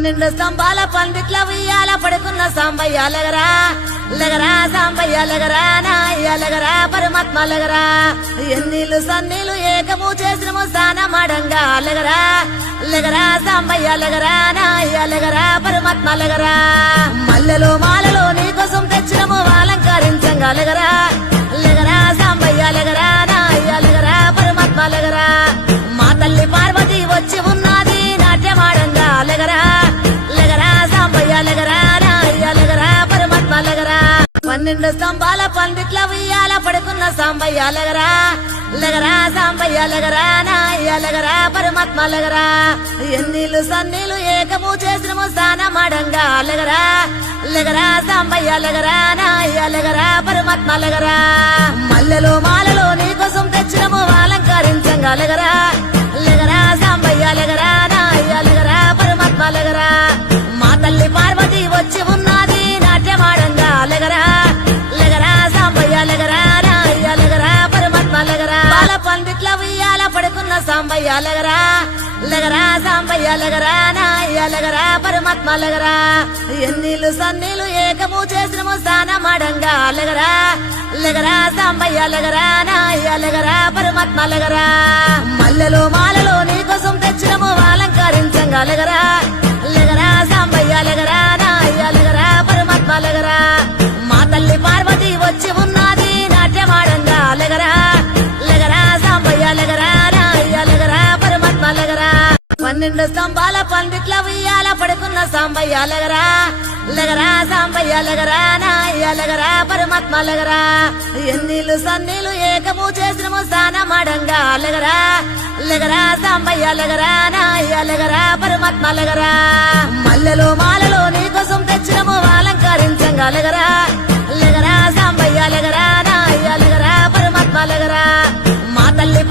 12 స్తంభాల పందిట్ల ఉయ్యాల పడుకున్న సాంబయ్య లగరా లగరా సాంబయ్య లగరా నాయ్య లగరా పరమాత్మ లగరా ఎన్నీళ్ళు సన్నీళ్ళు ఏకము చేసినము స్నానమాడంగా లగరా లగరా సాంబయ్య లగరా నాయ్య లగరా పరమాత్మ లగరా మల్లెలో మాలలో నీకోసం తెచ్చినము అలంకరించంగా లగరా లగరా సాంబయ్య లగరా నాయ్య లగరా పరమాత్మ లగరా మా తల్లి పార్వతి వచ్చి ఉన్నది నాట్యమాడంగా లగరా లగరా సాంబయ్య లగరా నాయ్య లగరా పరమాత్మ లగరా 12 స్తంభాల పందిట్ల ఉయ్యాల పడుకున్న సాంబయ్య లగరా లగరా సాంబయ్య లగరా నాయ్య లగరా పరమాత్మ లగరా ఎన్నీళ్ళు సన్నీళ్ళు ఏకము చేసినము స్నానమాడంగా లగరా లగరా సాంబయ్య లగరా నాయ్య లగరా పరమాత్మ లగరా మల్లెలో మాలలో నీకోసం తెచ్చినము అలంకరించంగా లగరా లగరా సాంబయ్య లగరా నాయ్య లగరా పరమాత్మ లగరా మా తల్లి పార్వతి వచ్చి ఉన్నది నాట్యమాడంగా లగరా లగరా సాంబయ్య లగరా నాయ్య లగరా పరమాత్మ లగరా బాల పందిట్ల ఉయ్యాల పడుకున్న సాంబయ్య లగరా లగరా సాంబయ్య లగరా నాయ్య లగరా పరమాత్మ లగరా ఎన్నీళ్ళు సన్నీళ్ళు ఏకము చేసినము స్నానమాడంగా లగరా లగరా సాంబయ్య లగరా నాయ్య లగరా పరమాత్మ లగరా మల్లెలో మాలలో నీకోసం తెచ్చినము అలంకరించంగా లగరా లగరా సాంబయ్య లగరా నాయ్య లగరా పరమాత్మ లగరా మా తల్లి పార్వతి వచ్చి ఉన్నది నాట్యమాడంగా లగరా లగరా సాంబయ్య లగరా నాయ్య లగరా పరమాత్మ లగరా 12 స్తంభాల పందిట్ల ఉయ్యాల పడుకున్న సాంబయ్య లగరా లగరా సాంబయ్య లగరా నాయ్య లగరా పరమాత్మ లగరా ఎన్నీళ్ళు సన్నీళ్ళు ఏకము చేసినము స్నానమాడంగా లగరా లగరా సాంబయ్య లగరా నాయ్య లగరా పరమాత్మ లగరా మల్లెలో మాలలో నీకోసం తెచ్చినము అలంకరించంగా లగరా లగరా సాంబయ్య లగరా నాయ్య లగరా పరమాత్మ లగరా మా తల్లి